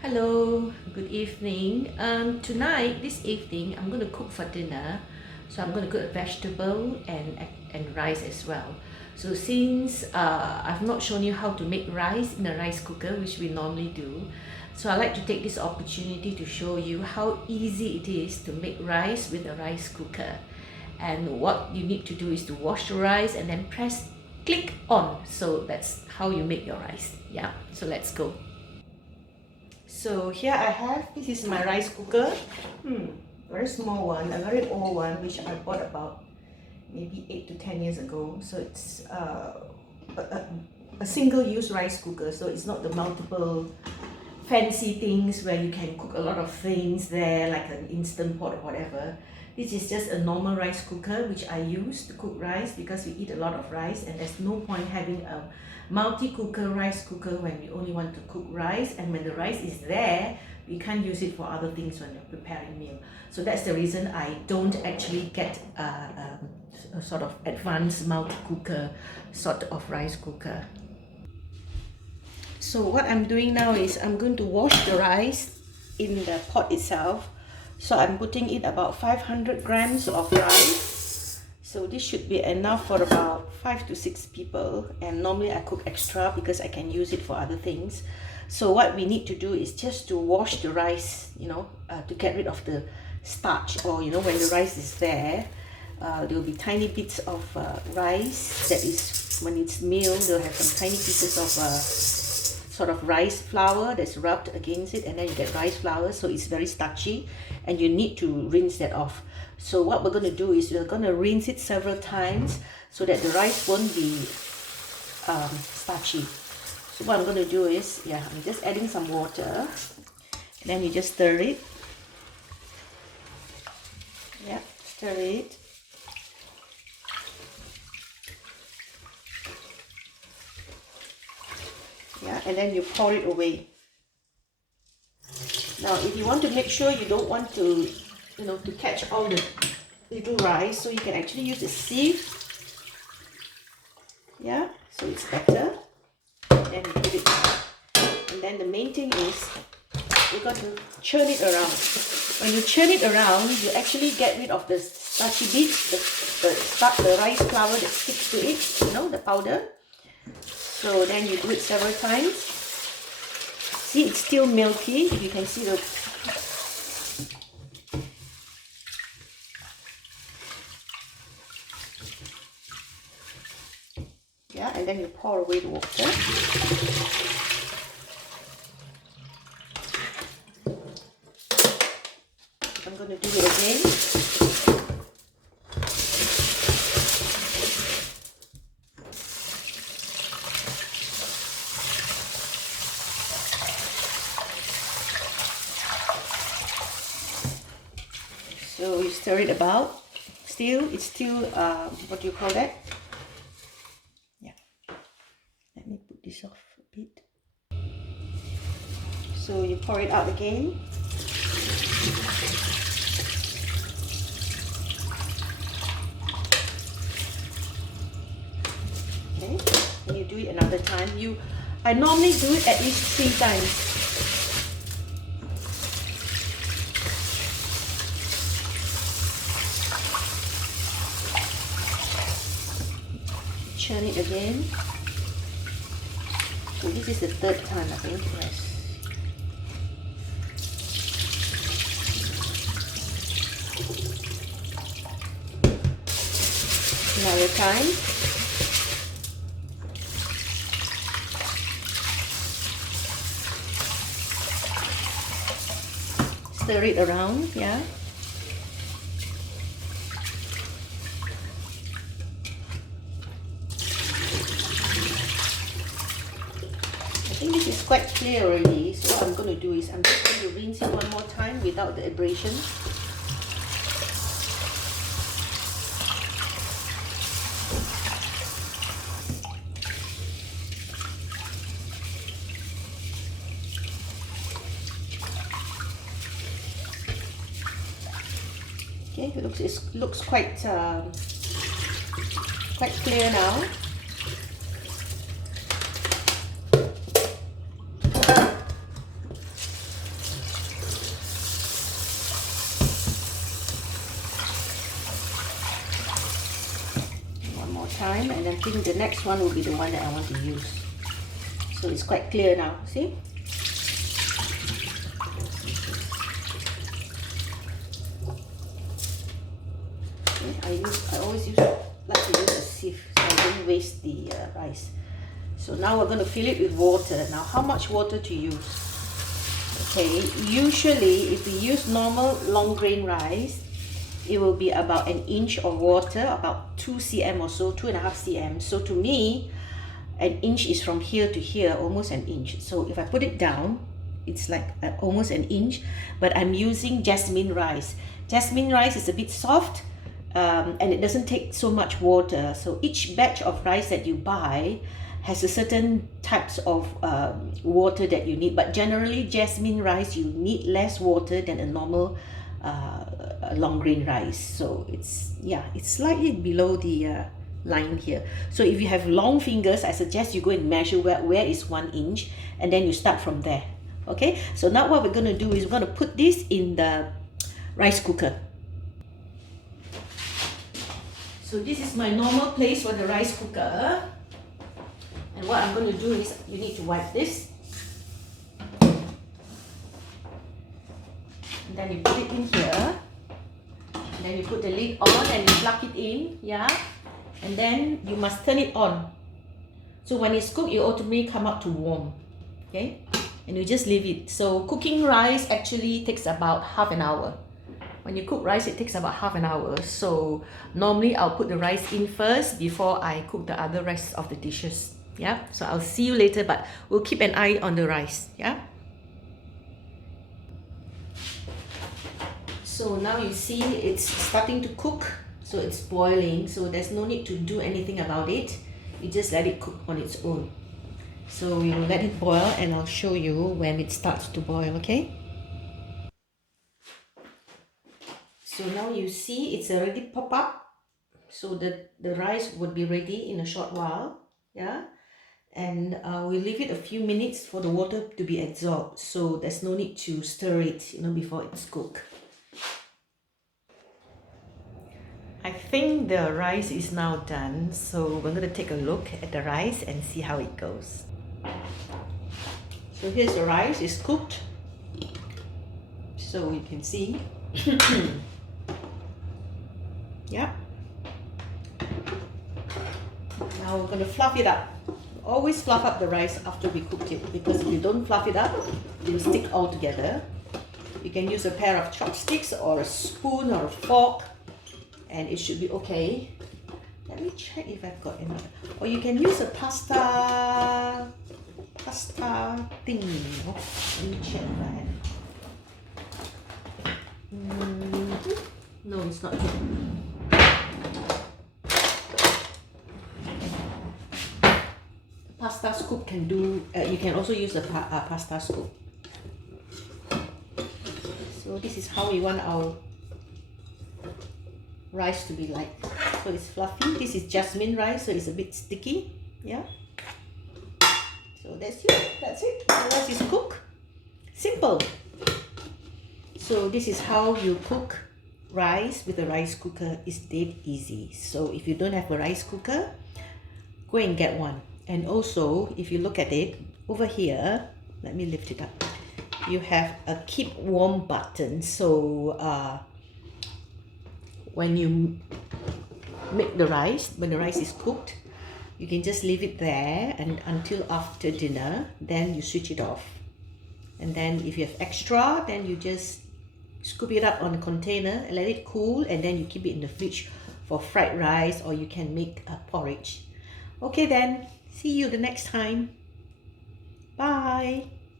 Hello, good evening. Tonight, this evening, I'm going to cook for dinner. So I'm going to cook a vegetable and rice as well. So since I've not shown you how to make rice in a rice cooker, which we normally do, so I like to take this opportunity to show you how easy it is to make rice with a rice cooker. And what you need to do is to wash the rice and then press click on. So that's how you make your rice. Yeah, so let's go. So here I have, this is my rice cooker. Very small one, a very old one, which I bought about maybe 8 to 10 years ago. So it's a single-use rice cooker. So it's not the multiple fancy things where you can cook a lot of things there, like an instant pot or whatever. This is just a normal rice cooker which I use to cook rice because we eat a lot of rice, and there's no point having a multi-cooker rice cooker when we only want to cook rice, and when the rice is there we can't use it for other things when you're preparing meal. So that's the reason I don't actually get a sort of advanced multi-cooker sort of rice cooker. So what I'm doing now is I'm going to wash the rice in the pot itself. So I'm putting in about 500 grams of rice. So this should be enough for about 5 to 6 people. And normally I cook extra because I can use it for other things. So what we need to do is just to wash the rice, to get rid of the starch, or when the rice is there, there will be tiny bits of rice that is, when it's milled, they'll have some tiny pieces of sort of rice flour that's rubbed against it, and then you get rice flour, so it's very starchy and you need to rinse that off. So what we're going to do is we're going to rinse it several times so that the rice won't be starchy. So what I'm going to do is, I'm just adding some water, and then you just stir it. Stir it. And then you pour it away. Now if you want to make sure you don't want to to catch all the little rice, so you can actually use a sieve, so it's better. Then you put it down, and then the main thing is you got to churn it around. When you churn it around, you actually get rid of the starchy bits, the rice flour that sticks to it, the powder. So then you do it several times. See, it's still milky. You can see the and then you pour away the water. I'm going to do it again. So you stir it about. It's still, what do you call that? Let me put this off a bit. So you pour it out again. Okay, and you do it another time. I normally do it at least 3 times. Churn it again. So this is the 3rd time, I think. Yes. Another time. Stir it around, I think this is quite clear already, so what I'm going to do is I'm just going to rinse it one more time without the abrasion. Okay, it looks quite clear now. time, and I think the next one will be the one that I want to use. So it's quite clear now, see? Okay, I always like to use a sieve so I don't waste the rice. So now we're going to fill it with water. Now how much water to use? Okay, usually if we use normal long grain rice, it will be about 1 inch of water, about 2 cm or so, 2.5 cm. So to me, 1 inch is from here to here, almost 1 inch. So if I put it down, it's like almost 1 inch, but I'm using jasmine rice. Jasmine rice is a bit soft, and it doesn't take so much water. So each batch of rice that you buy has a certain types of water that you need, but generally jasmine rice you need less water than a normal long grain rice. So it's slightly below the line here. So if you have long fingers, I suggest you go and measure where is 1 inch, and then you start from there. Okay, so now what we're going to do is we're going to put this in the rice cooker. So this is my normal place for the rice cooker. And what I'm going to do is, you need to wipe this. And then you put it in here. And then you put the lid on and you plug it in, yeah? And then you must turn it on. So when it's cooked, it automatically come out to warm, okay? And you just leave it. So cooking rice actually takes about half an hour. When you cook rice, it takes about half an hour. So normally I'll put the rice in first before I cook the other rest of the dishes. Yeah, so I'll see you later, but we'll keep an eye on the rice. Yeah. So now you see it's starting to cook. So it's boiling. So there's no need to do anything about it. You just let it cook on its own. So we will let it boil, and I'll show you when it starts to boil. Okay. So now you see it's already pop up. So the rice would be ready in a short while. Yeah. And we'll leave it a few minutes for the water to be absorbed, so there's no need to stir it, before it's cooked. I think the rice is now done, so we're going to take a look at the rice and see how it goes. So here's the rice, it's cooked, so you can see. Yeah. Now we're going to fluff it up. Always fluff up the rice after we cook it, because if you don't fluff it up, it will stick all together. You can use a pair of chopsticks or a spoon or a fork, and it should be okay. Let me check if I've got another. Or you can use a pasta thing. Let me check if I have. No, it's not good. Pasta scoop can do, you can also use a pasta scoop. So this is how we want our rice to be like. So it's fluffy. This is jasmine rice, so it's a bit sticky. Yeah. So that's it. The rice is cooked. Simple. So this is how you cook rice with a rice cooker. It's dead easy. So if you don't have a rice cooker, go and get one. And also, if you look at it, over here, let me lift it up. You have a keep warm button. So when you make the rice, when the rice is cooked, you can just leave it there and until after dinner, then you switch it off. And then if you have extra, then you just scoop it up on a container and let it cool, and then you keep it in the fridge for fried rice, or you can make a porridge. Okay then. See you the next time. Bye.